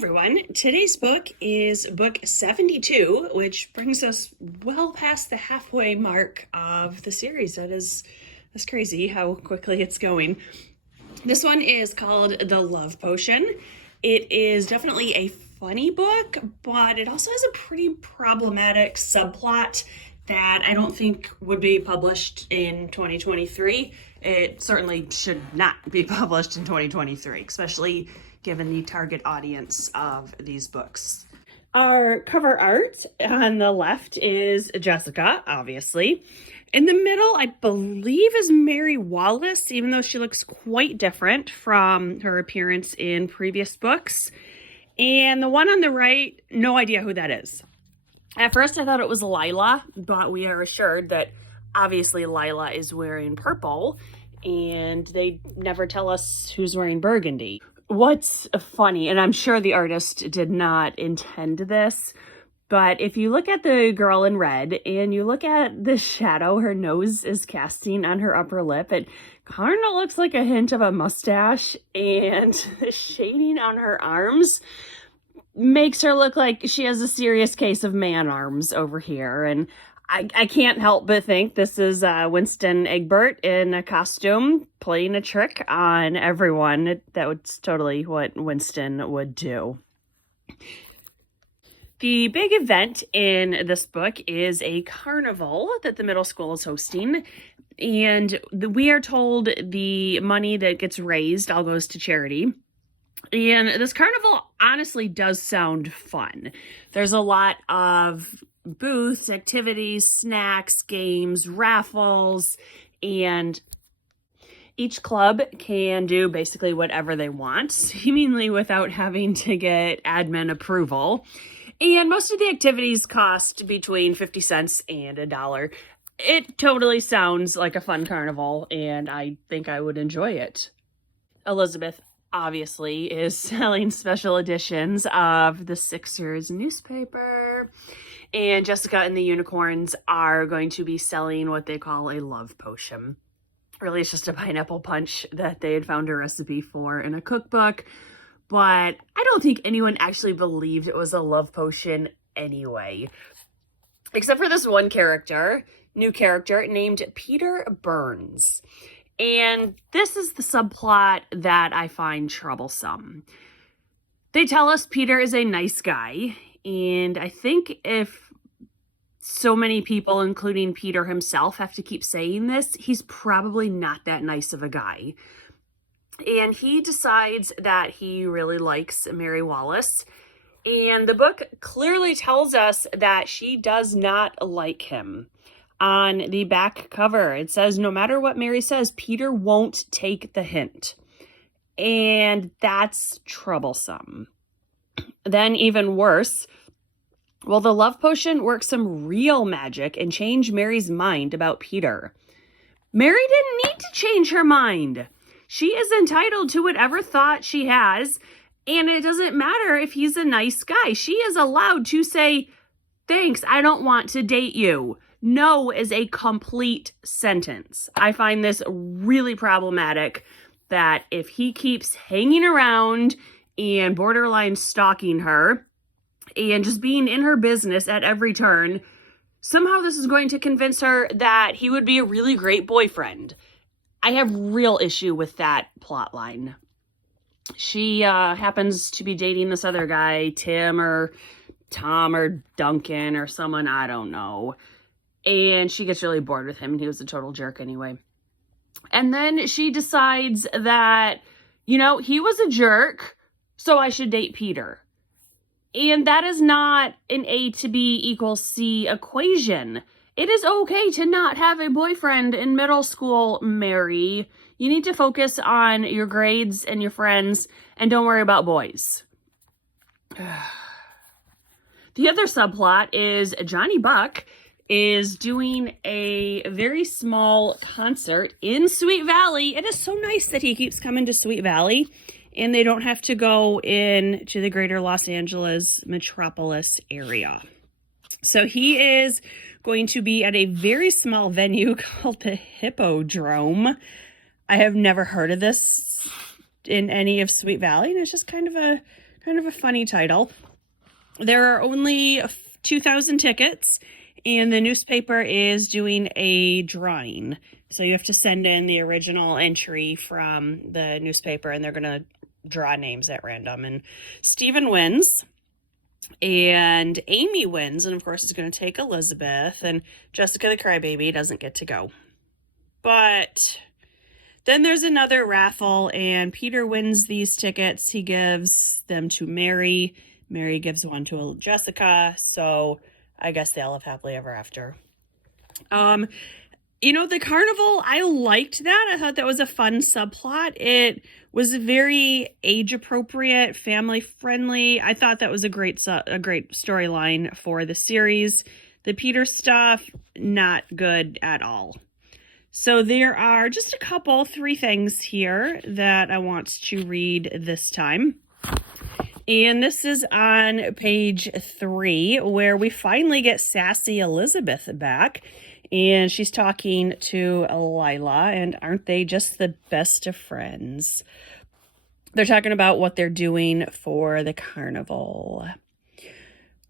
everyone. Today's book is book 72, which brings us well past the halfway mark of the series. That's crazy how quickly it's going. This one is called The Love Potion. It is definitely a funny book, but it also has a pretty problematic subplot that I don't think would be published in 2023. It certainly should not be published in 2023, especially given the target audience of these books. Our cover art on the left is Jessica, obviously. In the middle, I believe, is Mary Wallace, even though she looks quite different from her appearance in previous books. And the one on the right, no idea who that is. At first, I thought it was Lila, but we are assured that obviously Lila is wearing purple, and they never tell us who's wearing burgundy. What's funny, and I'm sure the artist did not intend this, but if you look at the girl in red and you look at the shadow her nose is casting on her upper lip, it kind of looks like a hint of a mustache, and the shading on her arms makes her look like she has a serious case of man arms over here. And I can't help but think this is Winston Egbert in a costume playing a trick on everyone. That was totally what Winston would do. The big event in this book is a carnival that the middle school is hosting. And we are told the money that gets raised all goes to charity. And this carnival honestly does sound fun. There's a lot of booths, activities, snacks, games, raffles, and each club can do basically whatever they want, seemingly without having to get admin approval. And most of the activities cost between 50 cents and $1. It totally sounds like a fun carnival, and I think I would enjoy it. Elizabeth obviously is selling special editions of the Sixers newspaper, and Jessica and the Unicorns are going to be selling what they call a love potion. Really, it's just a pineapple punch that they had found a recipe for in a cookbook, but I don't think anyone actually believed it was a love potion anyway, except for this one new character named Peter Burns. And this is the subplot that I find troublesome. They tell us Peter is a nice guy, and I think if so many people, including Peter himself, have to keep saying this, he's probably not that nice of a guy. And he decides that he really likes Mary Wallace, and the book clearly tells us that she does not like him. On the back cover, it says, no matter what Mary says, Peter won't take the hint. And that's troublesome. Then even worse, will the love potion work some real magic and change Mary's mind about Peter? Mary didn't need to change her mind. She is entitled to whatever thought she has, and it doesn't matter if he's a nice guy. She is allowed to say, thanks, I don't want to date you. No is a complete sentence. I find this really problematic, that if he keeps hanging around and borderline stalking her and just being in her business at every turn, somehow this is going to convince her that he would be a really great boyfriend. I have real issue with that plot line. She happens to be dating this other guy, Tim or Tom or Duncan or someone, I don't know. And she gets really bored with him, and he was a total jerk anyway. And then she decides that, he was a jerk, so I should date Peter. And that is not an A to B equals C equation. It is okay to not have a boyfriend in middle school, Mary. You need to focus on your grades and your friends, and don't worry about boys. The other subplot is Johnny Buck is doing a very small concert in Sweet Valley. It is so nice that he keeps coming to Sweet Valley and they don't have to go in to the greater Los Angeles metropolis area. So he is going to be at a very small venue called the Hippodrome. I have never heard of this in any of Sweet Valley, and it's just kind of a Kind of a funny title. There are only 2,000 tickets, and the newspaper is doing a drawing. So you have to send in the original entry from the newspaper, and they're going to draw names at random. And Stephen wins, and Amy wins, and of course it's going to take Elizabeth, and Jessica the Crybaby doesn't get to go. But then there's another raffle, and Peter wins these tickets. He gives them to Mary. Mary gives one to Jessica, so I guess they all live happily ever after. The carnival, I liked that. I thought that was a fun subplot. It was very age-appropriate, family-friendly. I thought that was a great storyline for the series. The Peter stuff, not good at all. So there are just three things here that I want to read this time. And this is on page 3, where we finally get sassy Elizabeth back. And she's talking to Lila, and aren't they just the best of friends? They're talking about what they're doing for the carnival.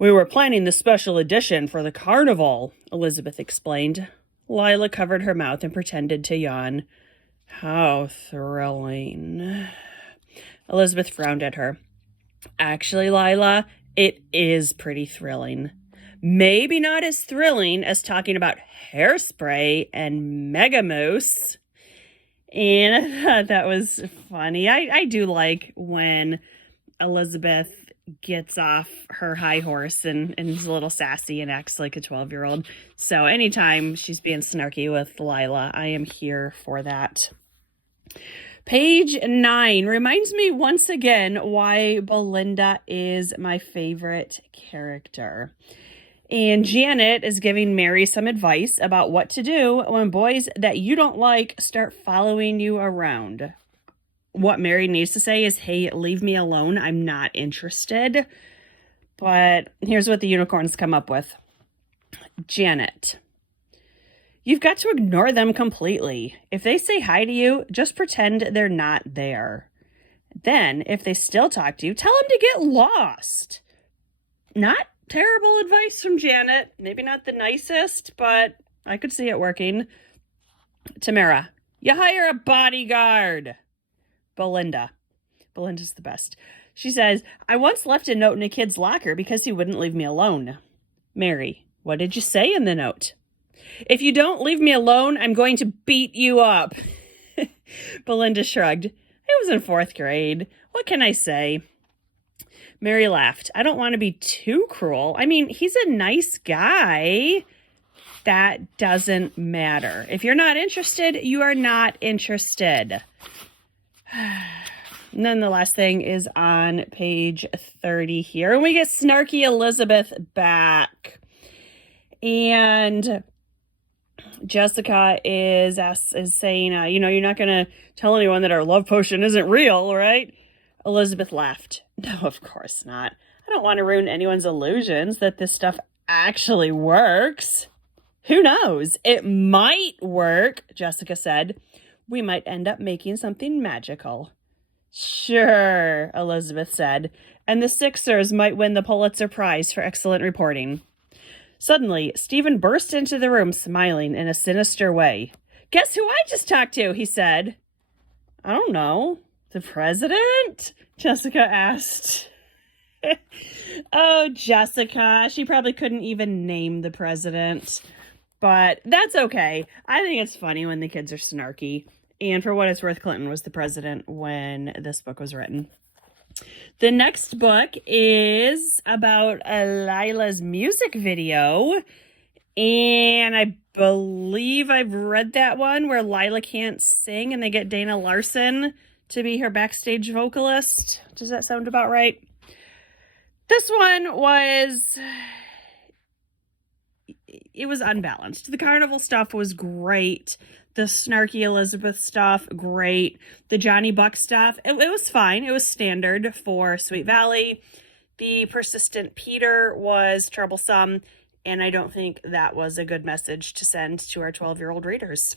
We were planning the special edition for the carnival, Elizabeth explained. Lila covered her mouth and pretended to yawn. How thrilling. Elizabeth frowned at her. Actually, Lila, it is pretty thrilling. Maybe not as thrilling as talking about Hairspray and Mega Moose. And I thought that was funny. I do like when Elizabeth gets off her high horse and is a little sassy and acts like a 12-year-old. So anytime she's being snarky with Lila, I am here for that. Page 9 reminds me once again why Belinda is my favorite character. And Janet is giving Mary some advice about what to do when boys that you don't like start following you around. What Mary needs to say is, hey, leave me alone. I'm not interested. But here's what the unicorns come up with. Janet. You've got to ignore them completely. If they say hi to you, just pretend they're not there. Then, if they still talk to you, tell them to get lost. Not terrible advice from Janet. Maybe not the nicest, but I could see it working. Tamara. You hire a bodyguard. Belinda. Belinda's the best. She says, I once left a note in a kid's locker because he wouldn't leave me alone. Mary. What did you say in the note? If you don't leave me alone, I'm going to beat you up. Belinda shrugged. I was in 4th grade. What can I say? Mary laughed. I don't want to be too cruel. I mean, he's a nice guy. That doesn't matter. If you're not interested, you are not interested. And then the last thing is on page 30 here. And we get snarky Elizabeth back. And Jessica is saying, you're not going to tell anyone that our love potion isn't real, right? Elizabeth laughed. No, of course not. I don't want to ruin anyone's illusions that this stuff actually works. Who knows? It might work, Jessica said. We might end up making something magical. Sure, Elizabeth said. And the Sixers might win the Pulitzer Prize for excellent reporting. Suddenly, Stephen burst into the room, smiling in a sinister way. Guess who I just talked to, he said. I don't know. The president? Jessica asked. Oh, Jessica. She probably couldn't even name the president. But that's okay. I think it's funny when the kids are snarky. And for what it's worth, Clinton was the president when this book was written. The next book is about Lila's music video. And I believe I've read that one where Lila can't sing and they get Dana Larson to be her backstage vocalist. Does that sound about right? This one was unbalanced. The carnival stuff was great. The snarky Elizabeth stuff, great. The Johnny Buck stuff, it was fine. It was standard for Sweet Valley. The persistent Peter was troublesome, and I don't think that was a good message to send to our 12-year-old readers.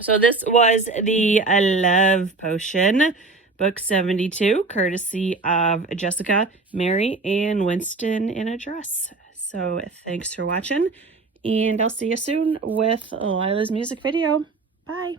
So this was the Love Potion Book 72, courtesy of Jessica, Mary, and Winston in a Dress. So thanks for watching, and I'll see you soon with Lila's music video. Bye.